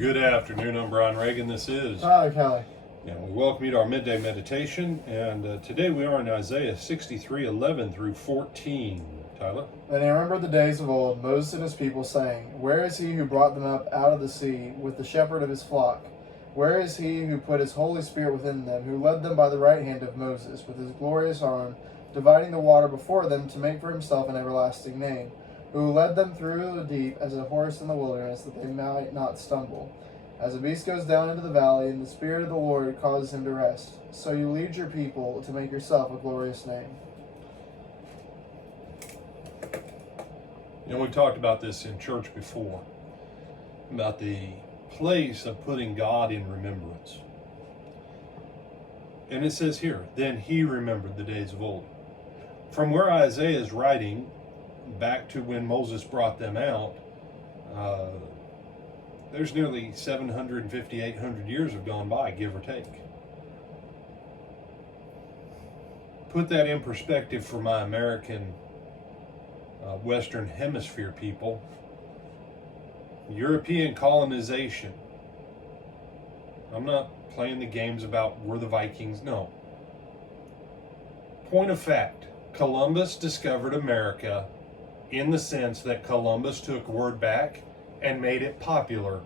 Good afternoon. I'm Brian Reagan. This is Tyler Kelly. and we welcome you to our midday meditation. And today we are in Isaiah 63:11 through 14. Tyler. And he remembered the days of old, Moses and his people, saying, Where is he who brought them up out of the sea with the shepherd of his flock? Where is he who put his Holy Spirit within them, who led them by the right hand of Moses, with his glorious arm, dividing the water before them to make for himself an everlasting name, who led them through the deep as a horse in the wilderness, that they might not stumble? As a beast goes down into the valley, and the Spirit of the Lord causes him to rest, so you lead your people to make yourself a glorious name. You know, we talked about this in church before, about the place of putting God in remembrance. And it says here, then he remembered the days of old. From where Isaiah is writing, back to when Moses brought them out, there's nearly 750, 800 years have gone by, give or take. Put that in perspective for my American Western Hemisphere people. European colonization. I'm not playing the games about we're the Vikings. No. Point of fact, Columbus discovered America in the sense that Columbus took word back and made it popular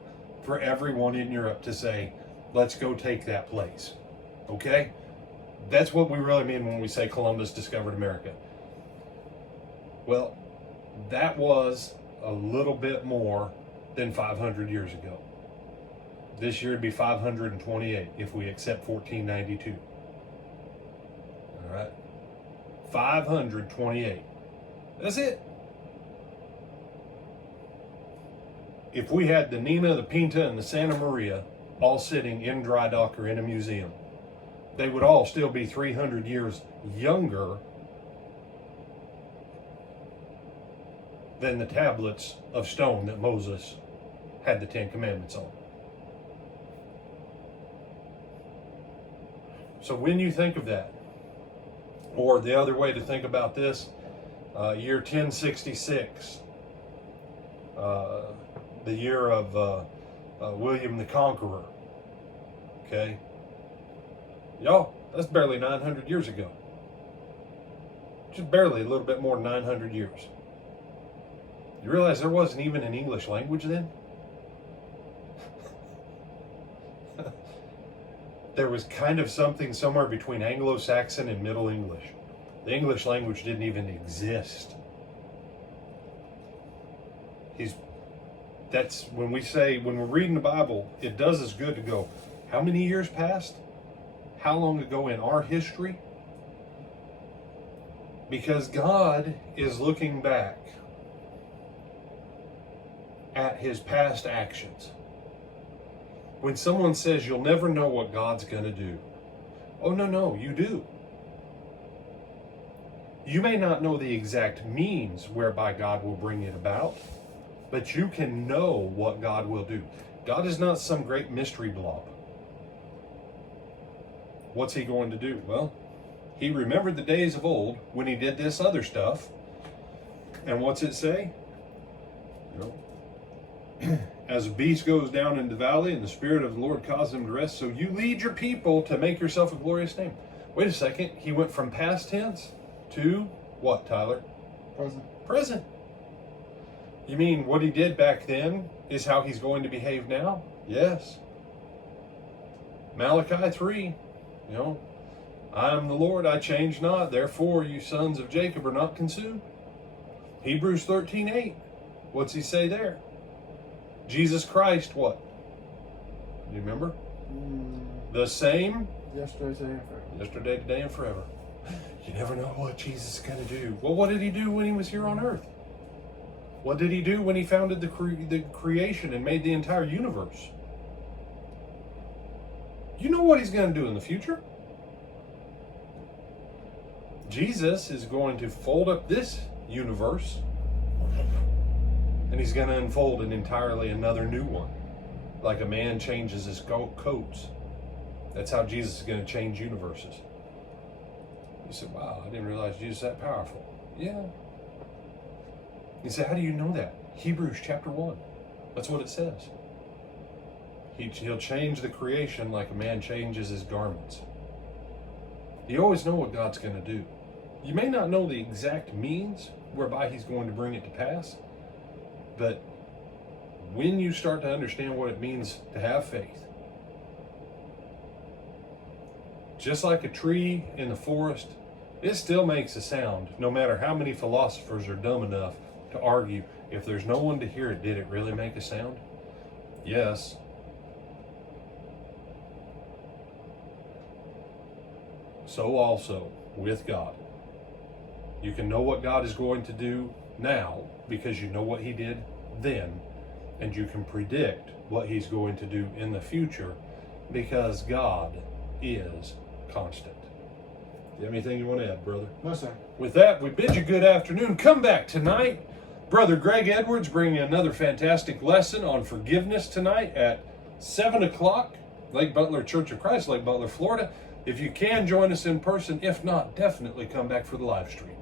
for everyone in Europe to say, let's go take that place. Okay? That's what we really mean when we say Columbus discovered America. Well, that was a little bit more than 500 years ago. This year would be 528 if we accept 1492. All right? 528. That's it. If we had the Nina, the Pinta, and the Santa Maria all sitting in dry dock or in a museum, they would all still be 300 years younger than the tablets of stone that Moses had the Ten Commandments on. So when you think of that, or the other way to think about this, year 1066, the year of William the Conqueror, okay? Y'all, that's barely 900 years ago. Just barely a little bit more than 900 years. You realize there wasn't even an English language then? There was kind of something somewhere between Anglo-Saxon and Middle English. The English language didn't even exist. That's when we're reading the Bible, it does us good to go, how many years passed? How long ago in our history? Because God is looking back at his past actions. When someone says you'll never know what God's going to do, oh no, you do. You may not know the exact means whereby God will bring it about, but you can know what God will do. God is not some great mystery blob. What's he going to do? Well, he remembered the days of old when he did this other stuff. And what's it say? As a beast goes down in the valley and the Spirit of the Lord causes him to rest, so you lead your people to make yourself a glorious name. Wait a second. He went from past tense to what, Tyler? Present. You mean what he did back then is how he's going to behave now? Yes. Malachi 3, I am the Lord, I change not, therefore you sons of Jacob are not consumed. Hebrews 13:8, what's he say there? Jesus Christ, what? Do you remember? The same? Yesterday, today, and forever. You never know what Jesus is going to do. Well, what did he do when he was here on earth? What did he do when he founded the creation and made the entire universe? You know what he's going to do in the future? Jesus is going to fold up this universe and he's going to unfold an entirely another new one. Like a man changes his coats. That's how Jesus is going to change universes. You said, wow, I didn't realize Jesus is that powerful. Yeah. You say, how do you know that? Hebrews chapter 1. That's what it says. He'll change the creation like a man changes his garments. You always know what God's going to do. You may not know the exact means whereby he's going to bring it to pass, but when you start to understand what it means to have faith, just like a tree in the forest, it still makes a sound, no matter how many philosophers are dumb enough to argue, if there's no one to hear it, did it really make a sound? Yes. So also with God. You can know what God is going to do now because you know what he did then, and you can predict what he's going to do in the future because God is constant. You have anything you want to add, brother? No, sir. With that, we bid you good afternoon. Come back tonight. Brother Greg Edwards bringing another fantastic lesson on forgiveness tonight at 7 o'clock, Lake Butler Church of Christ, Lake Butler, Florida. If you can, join us in person. If not, definitely come back for the live stream.